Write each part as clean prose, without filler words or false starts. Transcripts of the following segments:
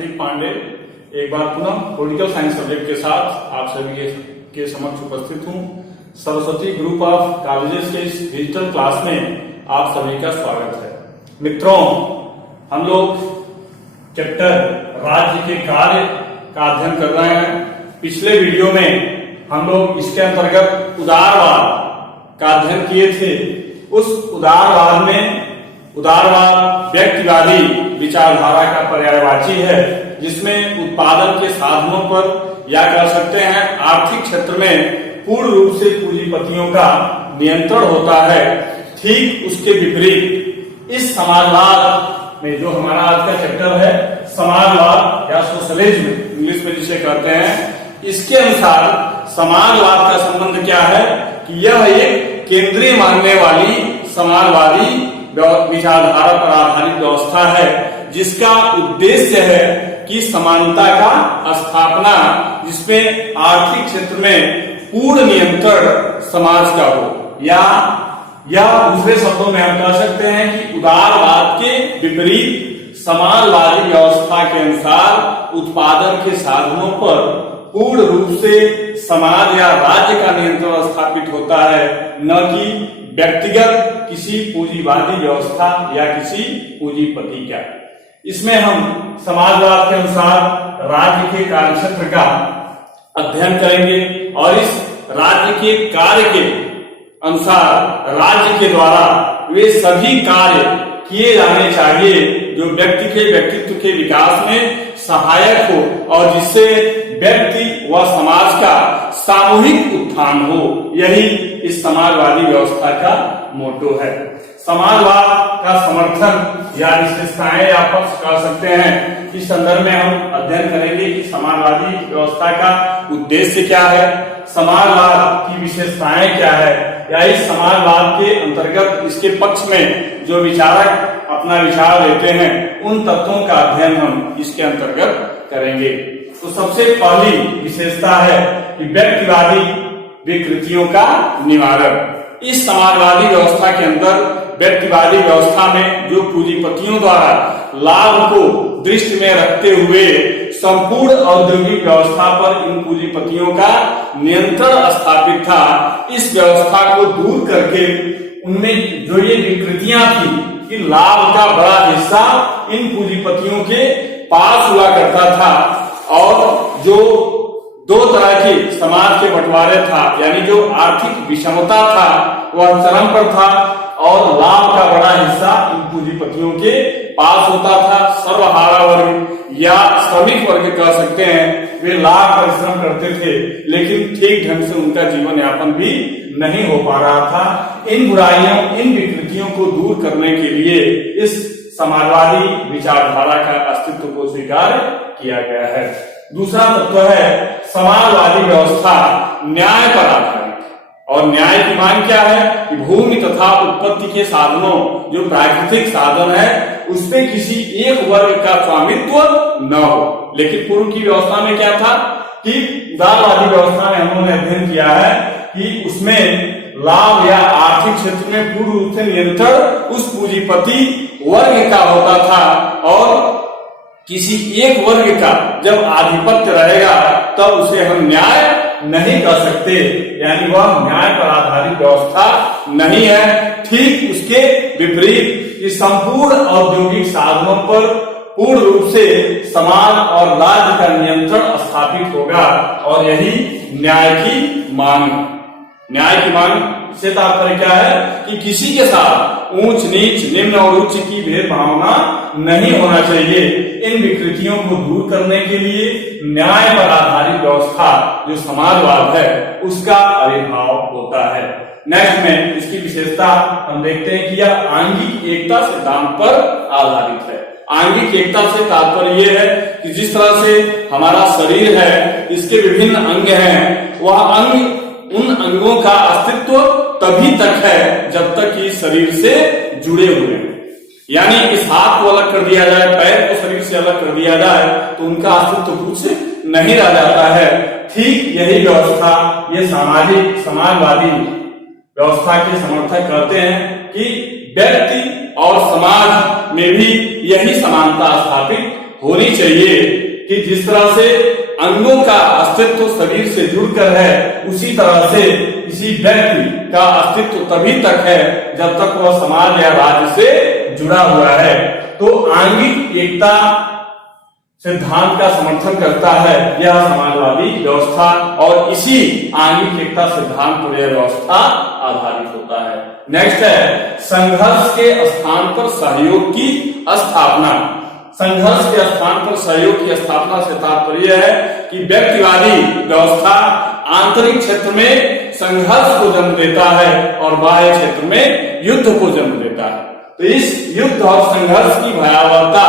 संदीप पांडे एक बार पुनः political science subject के साथ आप सभी के समक्ष उपस्थित हूँ। सरस्वती ग्रुप ऑफ कॉलेजेस के इस डिजिटल क्लास में आप सभी का स्वागत है। मित्रों, हम लोग चैप्टर राज्य के कार्य का अध्ययन कर रहे हैं। पिछले वीडियो में हम लोग इसके अंतर्गत उदारवाद का अध्ययन किए थे। उस उदारवाद में उदारवाद व्यक्तिवादी विचारधारा का पर्यायवाची है, जिसमें उत्पादन के साधनों पर या कह सकते हैं आर्थिक क्षेत्र में पूर्ण रूप से पूंजीपतियों का नियंत्रण होता है। ठीक उसके विपरीत इस समाजवाद में, जो हमारा आज का चैप्टर है, समाजवाद या सोशलिज्म इंग्लिश में जिसे कहते हैं, इसके अनुसार समाजवाद का संबंध क्या है कि यह एक केंद्रीय मानने वाली समाजवादी विचारधारा पर आधारित व्यवस्था है, जिसका उद्देश्य है कि समानता का स्थापना, जिसमें आर्थिक क्षेत्र में पूर्ण नियंत्रण समाज का हो, या दूसरे शब्दों में हम कह सकते हैं कि उदारवाद के विपरीत समाजवादी व्यवस्था के अनुसार उत्पादन के साधनों पर पूर्ण रूप से समाज या राज्य का नियंत्रण स्थापित होता है, न कि व्यक्तिगत किसी पूंजीवादी व्यवस्था या किसी पूंजीपति का। इसमें हम समाजवाद के अनुसार राज्य के कार्यक्षेत्र का अध्ययन करेंगे और इस राज्य के कार्य के अनुसार राज्य के द्वारा वे सभी कार्य किए जाने चाहिए जो व्यक्ति के व्यक्तित्व के विकास में सहायक हो और जिससे व्यक्ति व समाज का सामूहिक उत्थान हो। यही इस समाजवादी व्यवस्था का मोटो है। समाजवाद का समर्थन या विशेषताएं या पक्ष कह सकते हैं। इस संदर्भ में हम अध्ययन करेंगे कि समाजवादी व्यवस्था का उद्देश्य क्या है, समाजवाद की विशेषताएं क्या है, या इस समाजवाद के अंतर्गत इसके पक्ष में जो विचारक अपना विचार देते हैं, उन तत्वों का अध्ययन हम इसके अंतर्गत करेंगे। तो सबसे पहली विशेषता है कि व्यक्तिवादी विकृतियों का निवारण। इस समाजवादी व्यवस्था के अंदर व्यक्तिवादी व्यवस्था में जो पूंजीपतियों द्वारा लाभ को दृष्टि में रखते हुए संपूर्ण औद्योगिक व्यवस्था पर इन पूंजीपतियों का नियंत्रण स्थापित था, इस व्यवस्था को दूर करके उनमें जो ये विकृतियां थी कि लाभ का बड़ा हिस्सा इन पूंजीपतियों के पास हुआ करता था और जो दो तरह के समाज के बंटवारे था, यानी जो आर्थिक विषमता था वह चरम पर था और लाभ का बड़ा हिस्सा इन पूंजीपतियों के पास होता था। सर्वहारा वर्ग या श्रमिक वर्ग कह सकते हैं, वे लाख परिश्रम करते थे लेकिन ठीक ढंग से उनका जीवन यापन भी नहीं हो पा रहा था। इन बुराइयों, इन विकृतियों को दूर करने के लिए इस समाजवादी विचारधारा का अस्तित्व को स्वीकार किया गया है। दूसरा तत्व है समाजवादी व्यवस्था न्याय पर आधारित। और न्याय की मांग क्या है कि भूमि तथा उत्पत्ति के साधनों, जो प्राकृतिक साधन है, उसमें किसी एक वर्ग का स्वामित्व न हो। लेकिन पूर्व की व्यवस्था में क्या था कि उदारवादी व्यवस्था में हमने अध्ययन किया है कि उसमें लाभ या आर्थिक क्षेत्र में पूर्ण रूप से नियंत्रण उस पूंजीपति वर्ग का होता था और किसी एक वर्ग का जब आधिपत्य रहेगा तब उसे हम न्याय नहीं कर सकते, यानी वह न्याय पर आधारित व्यवस्था नहीं है। ठीक उसके विपरीत इस संपूर्ण औद्योगिक साधनों पर पूर्ण रूप से समाज और राज्य का नियंत्रण स्थापित होगा और यही न्याय की मांग। न्याय की मांग से तात्पर्य क्या है कि किसी के साथ ऊंच नीच, निम्न और उच्च की भेदभावना नहीं होना चाहिए। इन विकृतियों को दूर करने के लिए न्याय पर आधारित व्यवस्था जो समाजवाद है उसका आविर्भाव होता है। नेक्स्ट में इसकी विशेषता हम देखते हैं कि यह आंगिक एकता सिद्धांत पर आधारित है। आंगिक एकता से तात्पर्य यह है कि जिस तरह से हमारा शरीर है, इसके विभिन्न अंग हैं, वह अंग, उन अंगों का अस्तित्व तभी तक है जब तक कि शरीर से जुड़े हुए हैं। यानी इस हाथ को अलग कर दिया जाए, पैर को शरीर से अलग कर दिया जाए तो उनका अस्तित्व कुछ नहीं रह जाता है। ठीक यही व्यवस्था ये सामाजिक समाजवादी व्यवस्था के समर्थक कहते हैं कि व्यक्ति और समाज में भी यही समानता स्थापित होनी चाहिए कि जिस तरह से अंगों का अस्तित्व शरीर से जुड़कर है, उसी तरह से किसी व्यक्ति का अस्तित्व तभी तक है जब तक वह समाज या राज्य से जुड़ा हुआ है। तो आंगिक एकता सिद्धांत का समर्थन करता है यह समाजवादी व्यवस्था, और इसी आंगिक एकता सिद्धांत पर यह व्यवस्था आधारित होता है। नेक्स्ट है संघर्ष के स्थान पर सहयोग की स्थापना। संघर्ष के स्थान पर सहयोग की स्थापना से तात्पर्य है कि व्यक्तिवादी व्यवस्था आंतरिक क्षेत्र में संघर्ष को जन्म देता है और बाह्य क्षेत्र में युद्ध को जन्म देता है। तो इस युद्ध और संघर्ष की भयावहता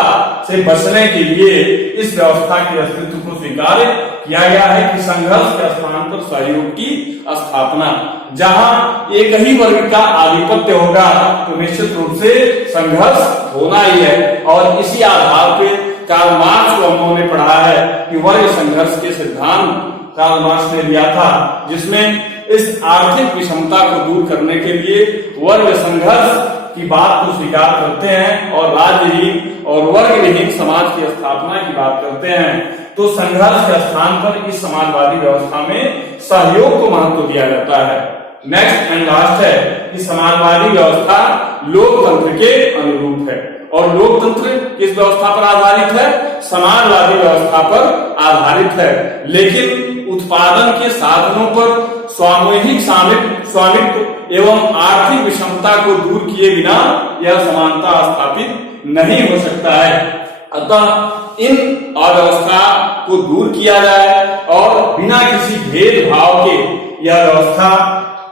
से बचने के लिए इस व्यवस्था के अस्तित्व को स्वीकार किया गया है कि संघर्ष के स्थान पर सहयोग की स्थापना। जहां एक ही वर्ग का आधिपत्य होगा तो निश्चित रूप से संघर्ष होना ही है, और इसी आधार पे कार्ल मार्क्स को हम लोगों ने पढ़ा है कि वर्ग संघर्ष के सिद्धांत कार्ल मार्क्स ने दिया था, जिसमें इस आर्थिक विषमता को दूर करने के लिए वर्ग संघर्ष की बात को स्वीकार करते हैं और राज्यहीन और वर्ग विहीन समाज की स्थापना की बात करते हैं। तो संघर्ष के स्थान पर इस समाजवादी व्यवस्था में सहयोग को महत्व दिया जाता है। नेक्स्ट एंड लास्ट है कि समाजवादी व्यवस्था लोकतंत्र के अनुरूप है, और लोकतंत्र किस व्यवस्था पर आधारित है? समाजवादी व्यवस्था पर आधारित है, लेकिन उत्पादन के साधनों पर सामूहिक स्वामित्व एवं आर्थिक विषमता को दूर किए बिना यह समानता स्थापित नहीं हो सकता है। अतः इन अव्यवस्था को दूर किया जाए और बिना किसी भेदभाव के यह व्यवस्था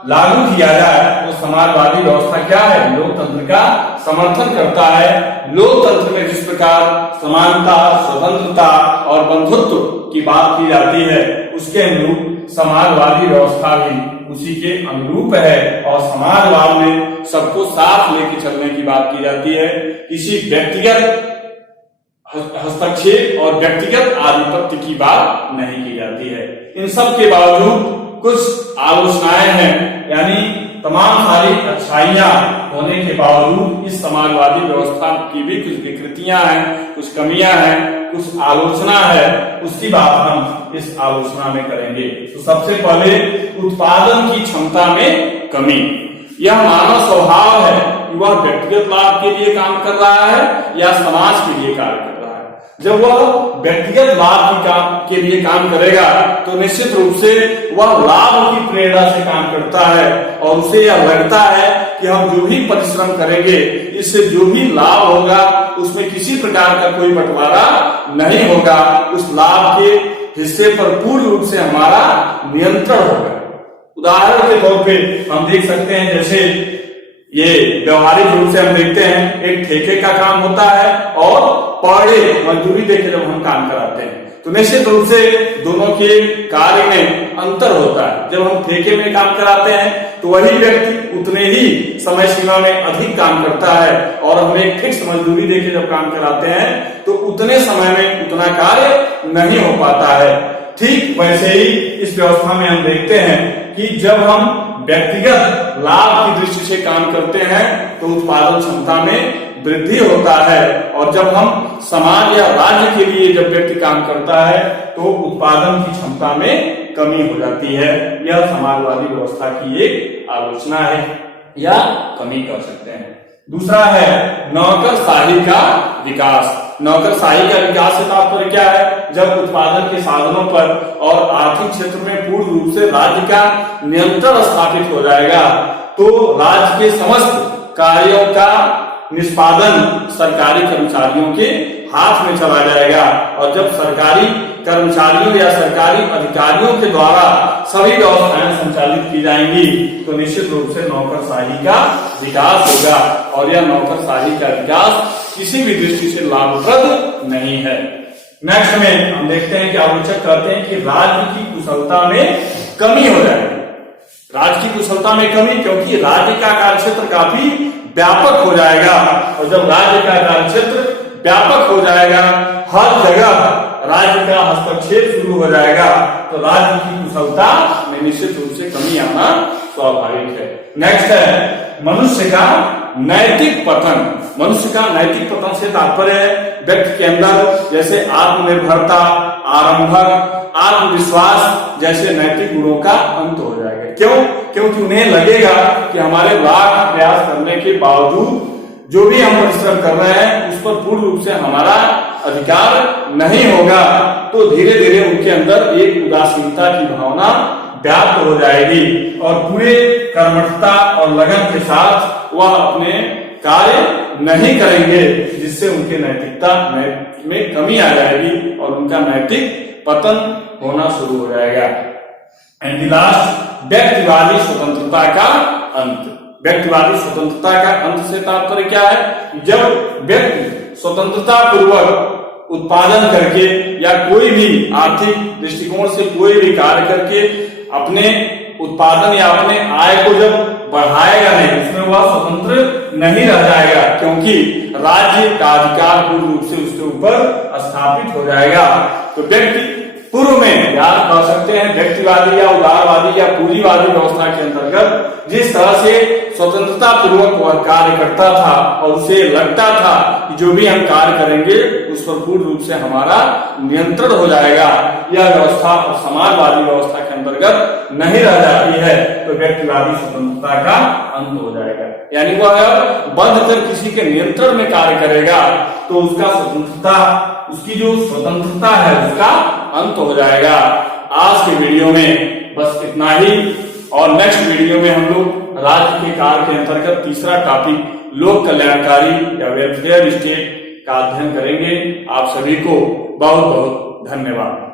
लागू किया जाए तो समाजवादी व्यवस्था क्या है? लोकतंत्र का समर्थन करता है। लोकतंत्र में जिस प्रकार समानता, स्वतंत्रता और बंधुत्व की बात की जाती है, उसके अनुरूप समाजवादी व्यवस्था भी उसी के अनुरूप है, और समाजवाद में सबको साथ लेके चलने की बात की जाती है। किसी व्यक्तिगत हस्तक्षेप और व्यक्तिगत आधिपत्य की बात नहीं की जाती है। इन सब के बावजूद कुछ आलोचनाएं हैं, यानी तमाम सारी अच्छाइयां होने के बावजूद इस समाजवादी व्यवस्था की भी कुछ विकृतियां हैं, कुछ कमियां हैं, कुछ आलोचना है। उसकी बात हम इस आलोचना में करेंगे। तो सबसे पहले उत्पादन की क्षमता में कमी। यह मानव स्वभाव है कि वह व्यक्तिगत लाभ के लिए काम कर रहा है या समाज के लिए कार्य कर रहा है। जब वह व्यक्तिगत लाभ के लिए काम करेगा तो निश्चित रूप से वह लाभ की प्रेरणा से काम करता है, और उसे यह लगता है कि हम जो भी परिश्रम करेंगे, इससे जो भी लाभ होगा उसमें किसी प्रकार का कोई बंटवारा नहीं होगा, उस लाभ के हिस्से पर पूर्ण रूप से हमारा नियंत्रण होगा। उदाहरण के तौर पे हम देख सकते हैं, जैसे ये व्यवहारिक रूप से हम देखते हैं, एक ठेके का काम होता है और पर डे मजदूरी देके जब हम काम कराते हैं तो निश्चित रूप से दोनों के कार्य में अंतर होता है। जब हम ठेके में काम कराते हैं तो वही व्यक्ति उतने ही समय सीमा में अधिक काम करता है, और हम एक फिक्स मजदूरी देके जब काम कराते हैं तो उतने समय में उतना कार्य नहीं हो पाता है। ठीक वैसे ही इस व्यवस्था में हम देखते हैं कि जब हम व्यक्तिगत लाभ की दृष्टि से काम करते हैं तो उत्पादन क्षमता में वृद्धि होता है, और जब हम समाज या राज्य के लिए जब व्यक्ति काम करता है तो उत्पादन की क्षमता में कमी हो जाती है। यह समाजवादी व्यवस्था की एक आलोचना है या कमी कह सकते हैं। दूसरा है नौकरशाही का विकास। नौकरशाही का विकास से तात्पर्य क्या है? जब उत्पादन के साधनों पर और आर्थिक क्षेत्र में पूर्ण रूप से राज्य का नियंत्रण स्थापित हो जाएगा तो राज्य के समस्त कार्यों का निष्पादन सरकारी कर्मचारियों के हाथ में चला जाएगा, और जब सरकारी कर्मचारियों या सरकारी अधिकारियों के द्वारा सभी व्यवस्थाएं संचालित की जाएंगी तो निश्चित रूप से नौकरशाही का विकास होगा, और यह नौकरशाही का विकास किसी भी दृष्टि से लाभप्रद नहीं है। नेक्स्ट में हम देखते हैं कि आलोचक कहते हैं कि राज्य की कुशलता में कमी हो जाएगी। राज्य की कुशलता में कमी, क्योंकि राज्य का कार्यक्षेत्र काफी व्यापक हो जाएगा, और जब राज्य का कार्यक्षेत्र व्यापक हो जाएगा, हर जगह राज्य का हस्तक्षेप शुरू हो जाएगा तो राज्य की कुशलता में निश्चित रूप से कमी आना स्वाभाविक है। नेक्स्ट है मनुष्य का नैतिक पतन। मनुष्य का नैतिक पतन से तात्पर्य है व्यक्ति के अंदर जैसे आत्मनिर्भरता, आरंभक, आत्मविश्वास जैसे नैतिक गुणों का अंत हो जाएगा। क्यों? क्योंकि उन्हें लगेगा कि हमारे लाख प्रयास करने के बावजूद जो भी हम परिश्रम कर रहे हैं उस पर पूर्ण रूप से हमारा अधिकार नहीं होगा, तो धीरे धीरे उनके अंदर एक उदासीनता की भावना व्याप्त हो जाएगी और पूरे कर्मठता और लगन के साथ वह अपने कार्य नहीं करेंगे, जिससे उनके नैतिकता में कमी आ जाएगी और उनका नैतिक पतन होना शुरू हो जाएगा। एंड द लास्ट, व्यक्तिवादी स्वतंत्रता का अंत। व्यक्तिवादी स्वतंत्रता का अंत से तात्पर्य क्या है? जब व्यक्ति स्वतंत्रता पूर्वक उत्पादन करके या कोई भी आर्थिक दृष्टिकोण से कोई भी कार्य करके अपने उत्पादन या अपने आय को जब बढ़ाएगा नहीं, उसमें वह स्वतंत्र नहीं रह जाएगा, क्योंकि राज्य का अधिकार पूर्ण रूप से उसके ऊपर स्थापित हो जाएगा। तो व्यक्ति पूर्व में याद कर सकते हैं व्यक्तिवादी या उदारवादी या पूंजीवादी व्यवस्था के अंतर्गत जिस तरह से स्वतंत्रता पूर्वक वह कार्य करता था और उसे लगता था कि जो भी हम कार्य करेंगे उस पर पूर्ण रूप से हमारा नियंत्रण हो जाएगा, यह व्यवस्था और समाजवादी व्यवस्था के अंतर्गत नहीं रह जाती है, तो व्यक्तिवादी स्वतंत्रता का अंत हो जाएगा। यानी वह बंध कर किसी के नियंत्रण में कार्य करेगा तो उसका स्वतंत्रता, उसकी जो स्वतंत्रता है उसका अंत हो जाएगा। आज के वीडियो में बस इतना ही, और नेक्स्ट वीडियो में हम लोग राज्य के कार्य के अंतर्गत तीसरा टॉपिक लोक कल्याणकारी या वेलफेयर स्टेट का अध्ययन करेंगे। आप सभी को बहुत बहुत धन्यवाद।